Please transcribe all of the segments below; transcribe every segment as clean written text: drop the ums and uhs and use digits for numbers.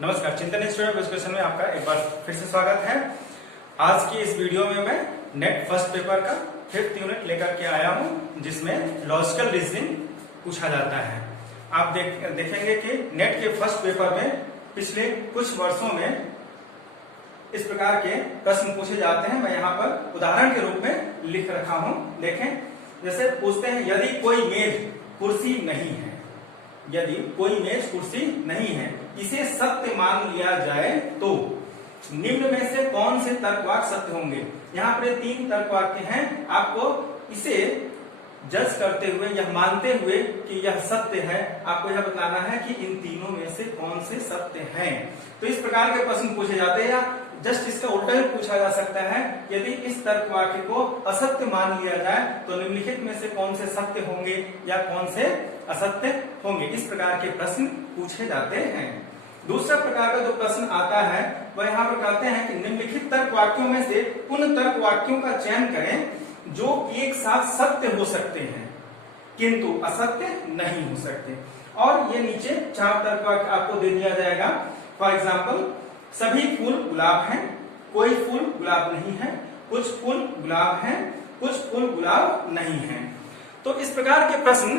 नमस्कार, चिंतन institute of education में आपका एक बार फिर से स्वागत है। आज की इस वीडियो में मैं नेट फर्स्ट पेपर का 5th यूनिट लेकर के आया हूं, जिसमें लॉजिकल रीजनिंग पूछा जाता है। आप देखेंगे कि नेट के फर्स्ट पेपर में पिछले कुछ वर्षों में इस प्रकार के प्रश्न पूछे जाते हैं। मैं यहाँ पर उदाहरण के रूप में लिख रखा हूं। देखें, जैसे पूछते हैं, यदि कोई मेज कुर्सी नहीं है, यदि कोई मेज कुर्सी नहीं है, इसे सत्य मान लिया जाए तो निम्न में से कौन से तर्कवाक्य सत्य होंगे। यहाँ पर 3 तर्कवाक्य हैं। आपको इसे जज करते हुए, यह मानते हुए कि यह सत्य है, आपको यह बताना है कि इन तीनों में से कौन से सत्य हैं। तो इस प्रकार के प्रश्न पूछे जाते हैं, या जस्ट इसका उल्टा भी पूछा जा सकता है, यदि इस तर्कवाक्य को असत्य मान लिया जाए तो निम्नलिखित में से कौन से सत्य होंगे या कौन से असत्य होंगे। इस प्रकार के प्रश्न पूछे जाते हैं। दूसरा प्रकार का जो प्रश्न आता है वह यहाँ पर कहते हैं कि निम्नलिखित तर्क वाक्यों में से उन तर्क वाक्यों का चयन करें जो एक साथ सत्य हो सकते हैं किंतु असत्य नहीं हो सकते। और ये नीचे 4 तर्क वाक्य आपको दे दिया जाएगा। फॉर एग्जाम्पल, सभी फूल गुलाब हैं, कोई फूल गुलाब नहीं है, कुछ फूल गुलाब हैं, कुछ फूल गुलाब नहीं है। तो इस प्रकार के प्रश्न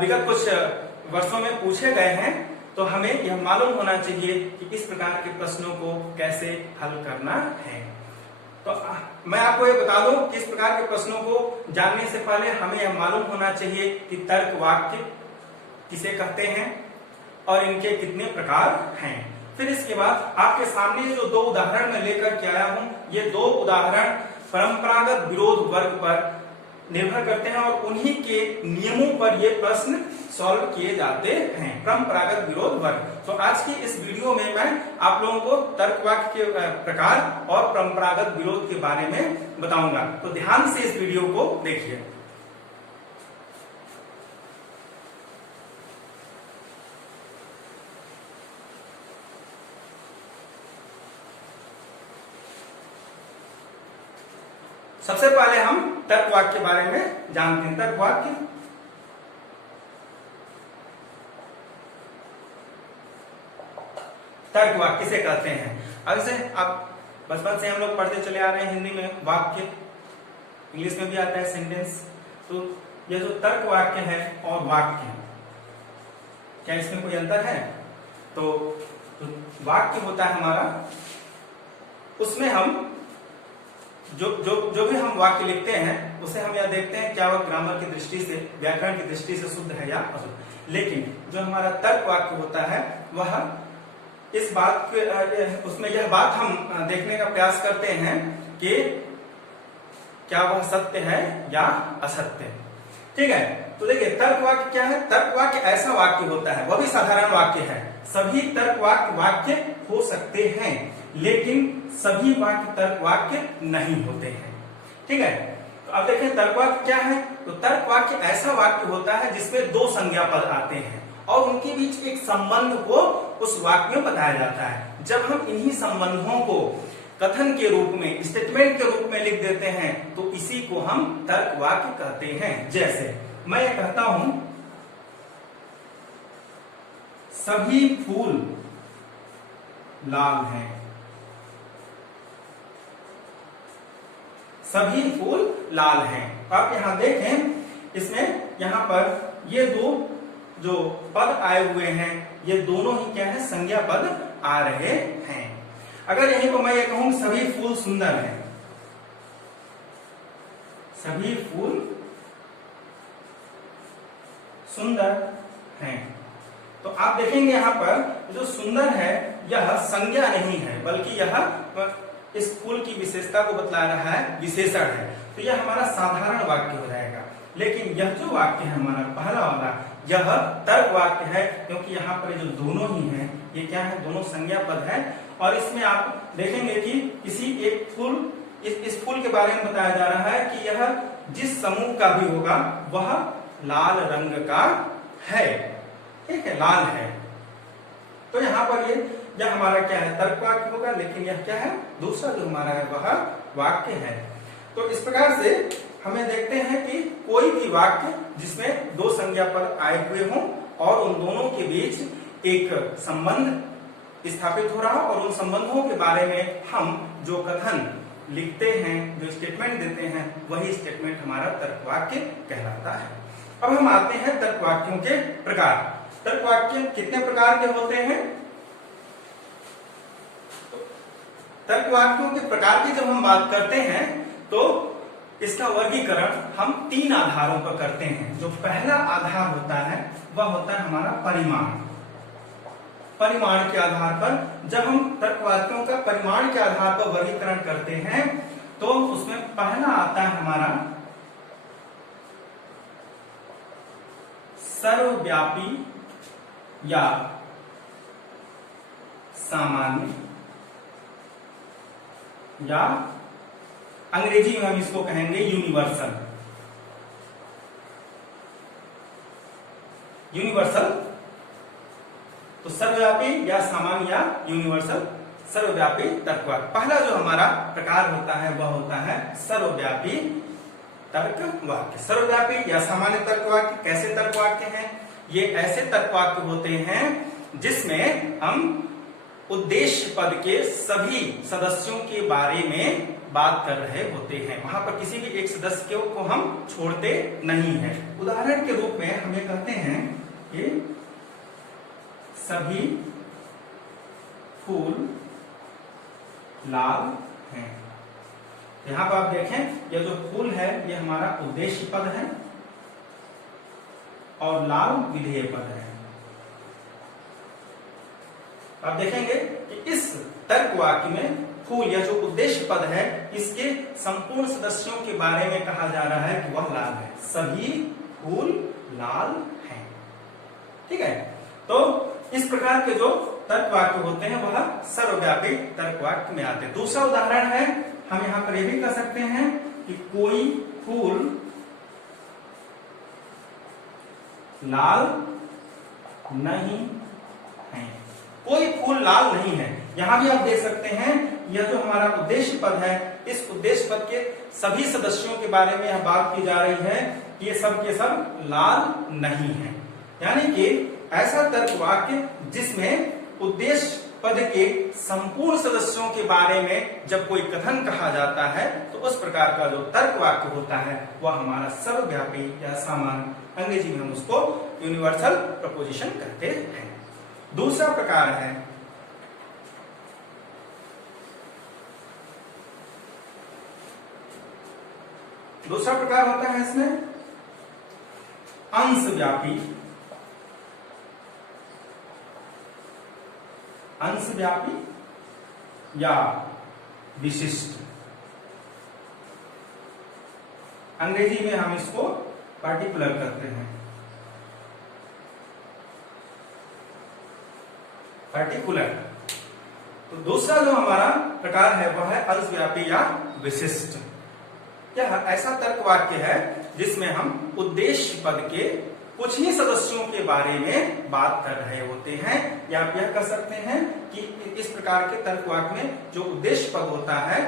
विगत कुछ वर्षों में पूछे गए हैं, तो हमें यह मालूम होना चाहिए कि इस प्रकार के प्रश्नों को कैसे हल करना है। तो मैं आपको ये बता दूं कि इस प्रकार के प्रश्नों को जानने से पहले हमें यह मालूम होना चाहिए कि तर्क वाक्य किसे कहते हैं और इनके कितने प्रकार हैं। फिर इसके बाद आपके सामने जो 2 उदाहरण मैं लेकर के आया हूं, ये 2 उदाहरण परंपरागत विरोध वर्ग पर निर्भर करते हैं और उन्हीं के नियमों पर ये प्रश्न सॉल्व किए जाते हैं। परंपरागत विरोध वर्ग। तो आज की इस वीडियो में मैं आप लोगों को तर्कवाक्य के प्रकार और परंपरागत विरोध के बारे में बताऊंगा। तो ध्यान से इस वीडियो को देखिए। सबसे पहले हम तर्कवाक्य के बारे में जानते हैं। तर्कवाक्य किसे कहते हैं। अब से आप बचपन से हम लोग पढ़ते चले आ रहे हैं हिंदी में वाक्य, इंग्लिश में भी आता है सेंटेंस। तो ये जो तर्कवाक्य है और वाक्य, क्या इसमें कोई अंतर है? तो वाक्य होता है हमारा, उसमें हम जो भी हम वाक्य लिखते हैं उसे हम यह देखते हैं क्या वह ग्रामर की दृष्टि से, व्याकरण की दृष्टि से शुद्ध है या अशुद्ध। लेकिन जो हमारा तर्क वाक्य होता है वह इस बात के उसमें यह बात हम देखने का प्रयास करते हैं कि क्या वह सत्य है या असत्य। ठीक है, तो देखिए तर्क वाक्य क्या है। तर्क वाक्य ऐसा वाक्य होता है, वह भी साधारण वाक्य है। सभी तर्क वाक्य हो सकते हैं, लेकिन सभी वाक्य तर्क वाक्य नहीं होते हैं। ठीक है, तो अब देखें तर्क वाक्य क्या है। तो तर्क वाक्य ऐसा वाक्य होता है जिसमें 2 संज्ञा पद आते हैं और उनके बीच एक संबंध को उस वाक्य में बताया जाता है। जब हम इन्हीं संबंधों को कथन के रूप में, स्टेटमेंट के रूप में लिख देते हैं तो इसी को हम तर्क वाक्य कहते हैं। जैसे मैं ये कहता हूं, सभी फूल लाल हैं, सभी फूल लाल हैं। आप यहां देखें, इसमें यहां पर ये 2 जो पद आए हुए हैं, ये दोनों ही क्या है, संज्ञा पद आ रहे हैं। अगर यहीं पर मैं ये कहूं सभी फूल सुंदर हैं, सभी फूल सुंदर हैं, तो आप देखेंगे यहां पर जो सुंदर है यह संज्ञा नहीं है, बल्कि यह इस फूल की विशेषता को बतला रहा है, विशेषण है। तो यह हमारा साधारण वाक्य हो जाएगा। लेकिन यह जो वाक्य है हमारा पहला वाला, यह तर्क वाक्य है, क्योंकि यहाँ पर जो दोनों ही हैं ये क्या है, दोनों संज्ञा पद है। और इसमें आप देखेंगे कि किसी एक फूल, इस फूल के बारे में बताया जा रहा है कि यह जिस समूह का भी होगा वह लाल रंग का है। ठीक है, लाल है। तो यहाँ पर यह हमारा क्या है, तर्क वाक्य होगा। लेकिन यह क्या है, दूसरा जो हमारा है वह वाक्य है। तो इस प्रकार से हमें देखते हैं कि कोई भी वाक्य जिसमें 2 संज्ञा पद आए हुए हों और उन दोनों के बीच एक संबंध स्थापित हो रहा और उन संबंधों के बारे में हम जो कथन लिखते हैं, जो स्टेटमेंट देते हैं, वही स्टेटमेंट हमारा तर्कवाक्य कहलाता है। अब हम आते हैं तर्कवाक्यों के प्रकार। तर्कवाक्य कितने प्रकार के होते हैं? तर्कवाक्यों के प्रकार की जब हम बात करते हैं तो इसका वर्गीकरण हम 3 आधारों पर करते हैं। जो पहला आधार होता है वह होता है हमारा परिमाण। परिमाण के आधार पर जब हम तर्कवाक्यों का परिमाण के आधार पर वर्गीकरण करते हैं तो उसमें पहला आता है हमारा सर्वव्यापी या सामान्य, या अंग्रेजी में हम इसको कहेंगे यूनिवर्सल। यूनिवर्सल तो सर्वव्यापी या सामान्य या यूनिवर्सल सर्वव्यापी तर्कवाक्य। पहला जो हमारा प्रकार होता है वह होता है सर्वव्यापी तर्कवाक्य। सर्वव्यापी या सामान्य तर्कवाक्य कैसे तर्कवाक्य हैं? ये ऐसे तर्कवाक्य होते हैं जिसमें हम उद्देश्य पद के सभी सदस्यों के बारे में बात कर रहे होते हैं। वहां पर किसी भी एक सदस्य को हम छोड़ते नहीं हैं। उदाहरण के रूप में हम ये कहते हैं कि सभी फूल लाल हैं। यहां पर आप देखें ये जो फूल है ये हमारा उद्देश्य पद है और लाल विधेय पद है। आप देखेंगे कि इस तर्कवाक्य में फूल या जो उद्देश्य पद है इसके संपूर्ण सदस्यों के बारे में कहा जा रहा है कि वह लाल है। सभी फूल लाल हैं। ठीक है, तो इस प्रकार के जो तर्कवाक्य होते हैं वह सर्वव्यापी तर्कवाक्य में आते हैं। दूसरा उदाहरण है, हम यहां पर यह भी कह सकते हैं कि कोई फूल लाल नहीं है। कोई फूल लाल नहीं है। यहां भी आप देख सकते हैं यह जो हमारा उद्देश्य पद है, इस उद्देश्य पद के सभी सदस्यों के बारे में यह बात की जा रही है कि ये सब के सब लाल नहीं है। यानी कि ऐसा तर्कवाक्य जिसमें उद्देश्य पद के संपूर्ण सदस्यों के बारे में जब कोई कथन कहा जाता है तो उस प्रकार का जो तर्कवाक्य होता है वह हमारा सर्वव्यापी या सामान्य, अंग्रेजी में हम उसको यूनिवर्सल प्रपोजिशन कहते हैं। दूसरा प्रकार है होता है इसमें अंशव्यापी या विशिष्ट। अंग्रेजी में हम इसको पार्टिकुलर कहते हैं। पार्टिकुलर। तो दूसरा जो हमारा प्रकार है वह है अंशव्यापी या विशिष्ट। यह ऐसा तर्कवाक्य है जिसमें हम उद्देश्य पद के कुछ ही सदस्यों के बारे में बात कर रहे होते हैं, या आप यह कह सकते हैं कि इस प्रकार के तर्कवाक्य में जो उद्देश्य पद होता है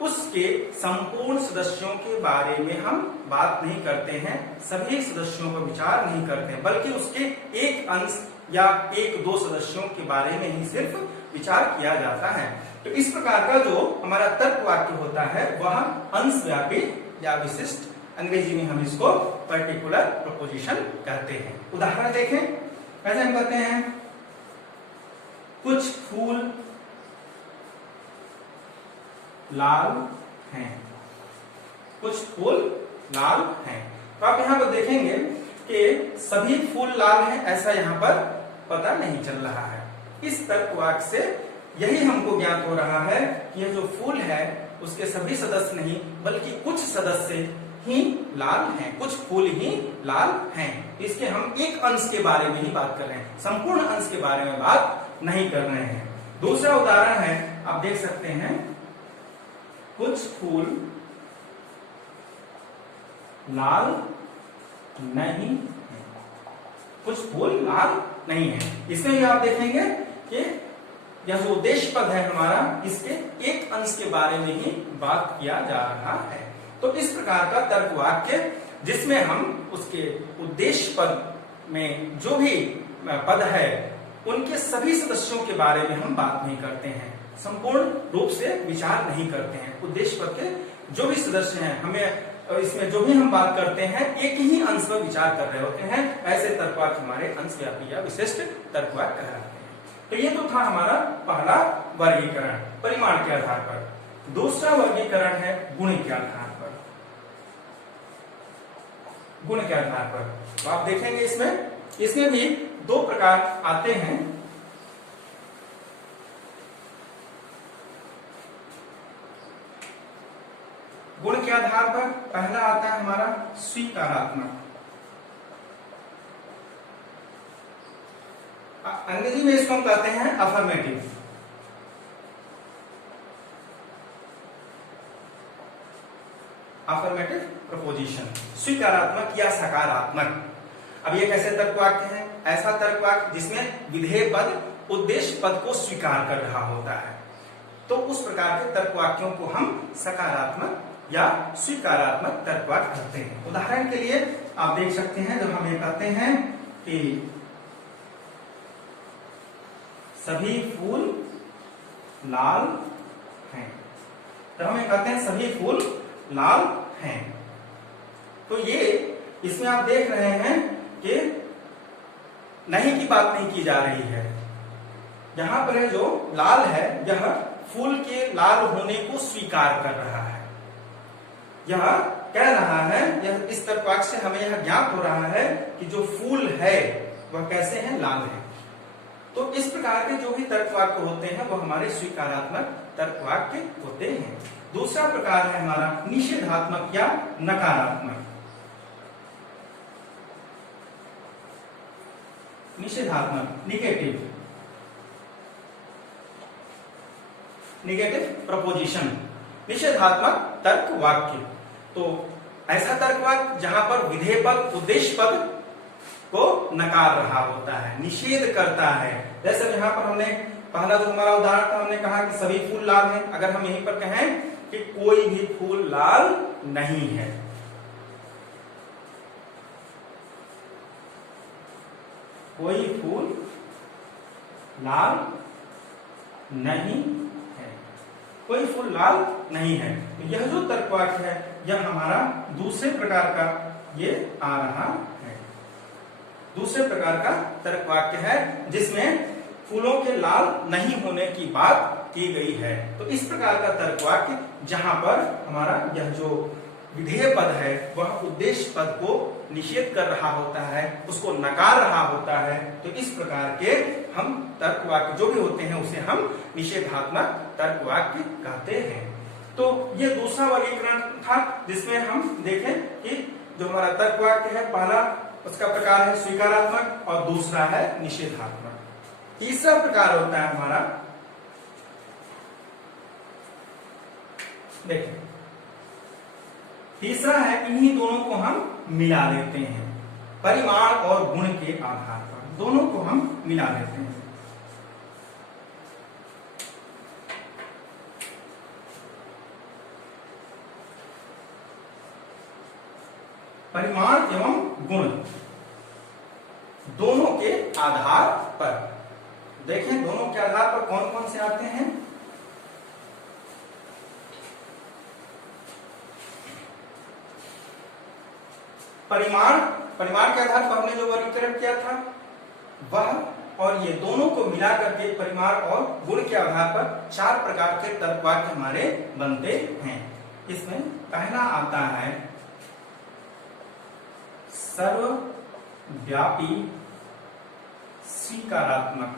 उसके संपूर्ण सदस्यों के बारे में हम बात नहीं करते हैं, सभी सदस्यों पर विचार नहीं करते हैं, बल्कि उसके एक अंश या एक दो सदस्यों के बारे में ही सिर्फ विचार किया जाता है। तो इस प्रकार का जो हमारा तर्कवाक्य होता है वह अंशव्यापी या विशिष्ट, अंग्रेजी में हम इसको पर्टिकुलर प्रपोजिशन कहते हैं। उदाहरण देखें, कैसे हम कहते हैं कुछ फूल लाल हैं। कुछ फूल लाल हैं। तो आप यहां पर देखेंगे कि सभी फूल लाल हैं ऐसा यहां पर पता नहीं चल रहा है। इस तर्कवाक्य से यही हमको ज्ञात हो रहा है कि यह जो फूल है उसके सभी सदस्य नहीं बल्कि कुछ सदस्य ही लाल हैं, कुछ फूल ही लाल हैं। इसके हम एक अंश के बारे में ही बात कर रहे हैं, संपूर्ण अंश के बारे में बात नहीं कर रहे हैं। दूसरा उदाहरण है, आप देख सकते हैं कुछ फूल लाल नहीं है। कुछ फूल लाल नहीं है। इसमें भी आप देखेंगे कि यह जो उद्देश्य पद है हमारा, इसके एक अंश के बारे में ही बात किया जा रहा है। तो इस प्रकार का तर्कवाक्य जिसमें हम उसके उद्देश्य पद में जो भी पद है उनके सभी सदस्यों के बारे में हम बात नहीं करते हैं, संपूर्ण रूप से विचार नहीं करते हैं। उद्देश्य पद के जो भी सदस्य हैं, हमें इसमें जो भी हम बात करते हैं एक ही अंश पर विचार कर रहे होते हैं, ऐसे तर्कवाक्य हमारे अंशव्यापी या विशिष्ट तर्कवाक्य कहलाते हैं। तो ये तो था हमारा पहला वर्गीकरण परिमाण के आधार पर। दूसरा वर्गीकरण है गुण के आधार पर। गुण के आधार पर तो आप देखेंगे इसमें भी दो प्रकार आते हैं। गुण के आधार पर पहला आता है हमारा स्वीकारात्मक। अंग्रेजी में इसको हम कहते हैं अफर्मेटिव। अफर्मेटिव प्रपोजिशन, स्वीकारात्मक या सकारात्मक। अब ये कैसे तर्कवाक्य है? ऐसा तर्कवाक्य जिसमें विधेय पद उद्देश्य पद को स्वीकार कर रहा होता है, तो उस प्रकार के तर्कवाक्यों को हम सकारात्मक या स्वीकारात्मक तर्कवाक्य कहते हैं। उदाहरण के लिए आप देख सकते हैं, जब हम ये कहते हैं कि सभी फूल लाल हैं, तो हम ये कहते हैं सभी फूल लाल हैं, तो ये इसमें आप देख रहे हैं कि नहीं की बात नहीं की जा रही है। यहां पर जो लाल है यह फूल के लाल होने को स्वीकार कर रहा है, यह कह रहा है, यह इस तर्कवाक्य से हमें यह ज्ञात हो रहा है कि जो फूल है वह कैसे है? लाल है। तो इस प्रकार के जो भी तर्कवाक्य होते हैं वह हमारे स्वीकारात्मक तर्कवाक्य होते हैं। दूसरा प्रकार है हमारा निषेधात्मक या नकारात्मक। निषेधात्मक निगेटिव, निगेटिव प्रपोजिशन, निषेधात्मक तर्कवाक्य। तो ऐसा तर्कवाक्य जहां पर विधेय पद उद्देश्य पद को नकार रहा होता है, निषेध करता है। जैसे यहां पर हमने पहला जो हमारा उदाहरण था, हमने कहा कि सभी फूल लाल हैं। अगर हम यहीं पर कहें कि कोई भी फूल लाल नहीं है, कोई फूल लाल नहीं है, कोई फूल लाल नहीं है, तो यह जो तर्कवाक्य है यह हमारा दूसरे प्रकार का ये आ रहा है। दूसरे प्रकार का तर्कवाक्य है जिसमें फूलों के लाल नहीं होने की बात की गई है। तो इस प्रकार का तर्कवाक्य जहां पर हमारा यह जो विधेय पद है वह उद्देश्य पद को निषेध कर रहा होता है, उसको नकार रहा होता है, तो इस प्रकार के हम तर्कवाक्य जो भी होते हैं उसे हम निषेधात्मक तर्कवाक्य कहते हैं। तो ये दूसरा वर्गीकरण था जिसमें हम देखें कि जो हमारा तर्कवाक्य है पहला उसका प्रकार है स्वीकारात्मक और दूसरा है निषेधात्मक। तीसरा प्रकार होता है हमारा, देखिए तीसरा है इन्हीं दोनों को हम मिला लेते हैं, परिमाण और गुण के आधार पर दोनों को हम मिला लेते हैं। परिमाण एवं गुण दोनों के आधार पर देखें, दोनों के आधार पर कौन कौन से आते हैं? परिमाण के आधार पर हमने जो वर्गीकरण किया था वह और ये दोनों को मिला करके परिमाण और गुण के आधार पर चार प्रकार के तर्कवाक्य हमारे बनते हैं। इसमें पहला आता है सर्वव्यापी स्वीकारात्मक।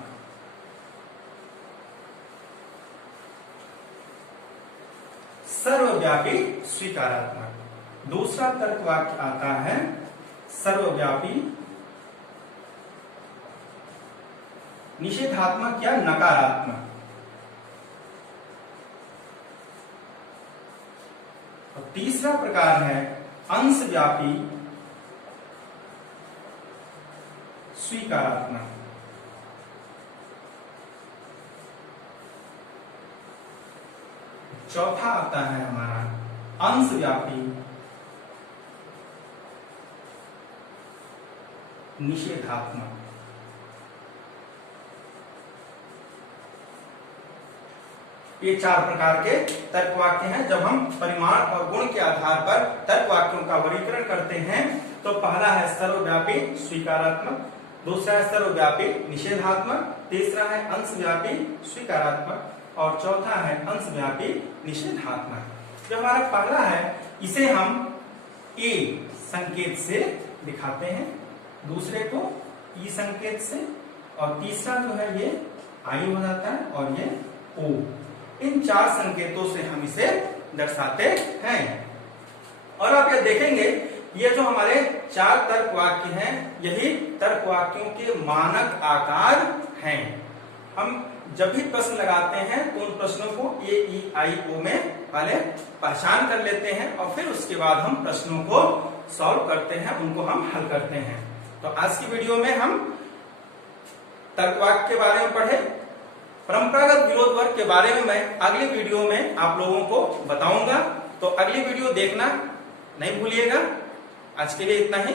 सर्वव्यापी स्वीकारात्मक। दूसरा तर्कवाक्य आता है सर्वव्यापी निषेधात्मक या नकारात्मक। और तीसरा प्रकार है अंशव्यापी स्वीकारात्मक। चौथा आता है हमारा अंशव्यापी निषेधात्मक। ये 4 प्रकार के तर्क वाक्य हैं। जब हम परिमाण और गुण के आधार पर तर्क वाक्यों का वर्गीकरण करते हैं तो पहला है सर्वव्यापी स्वीकारात्मक, दूसरा है सर्वव्यापी निषेधात्मक, तीसरा है अंशव्यापी स्वीकारात्मक और चौथा है अंशव्यापी निषेधात्मक। जो हमारा पहला है इसे हम ए संकेत से दिखाते हैं, दूसरे को ई संकेत से और तीसरा जो है ये आई हो जाता है और ये ओ। इन 4 संकेतों से हम इसे दर्शाते हैं। और आप ये देखेंगे ये जो हमारे 4 तर्क वाक्य हैं यही तर्क वाक्यों के मानक आकार हैं। हम जब भी प्रश्न लगाते हैं तो उन प्रश्नों को ए ई आई ओ में पहले पहचान कर लेते हैं और फिर उसके बाद हम प्रश्नों को सॉल्व करते हैं, उनको हम हल करते हैं। तो आज की वीडियो में हम तर्क वाक्य के बारे में पढ़े। परंपरागत विरोध वर्ग के बारे में मैं अगली वीडियो में आप लोगों को बताऊंगा, तो अगली वीडियो देखना नहीं भूलिएगा। आज के लिए इतना ही।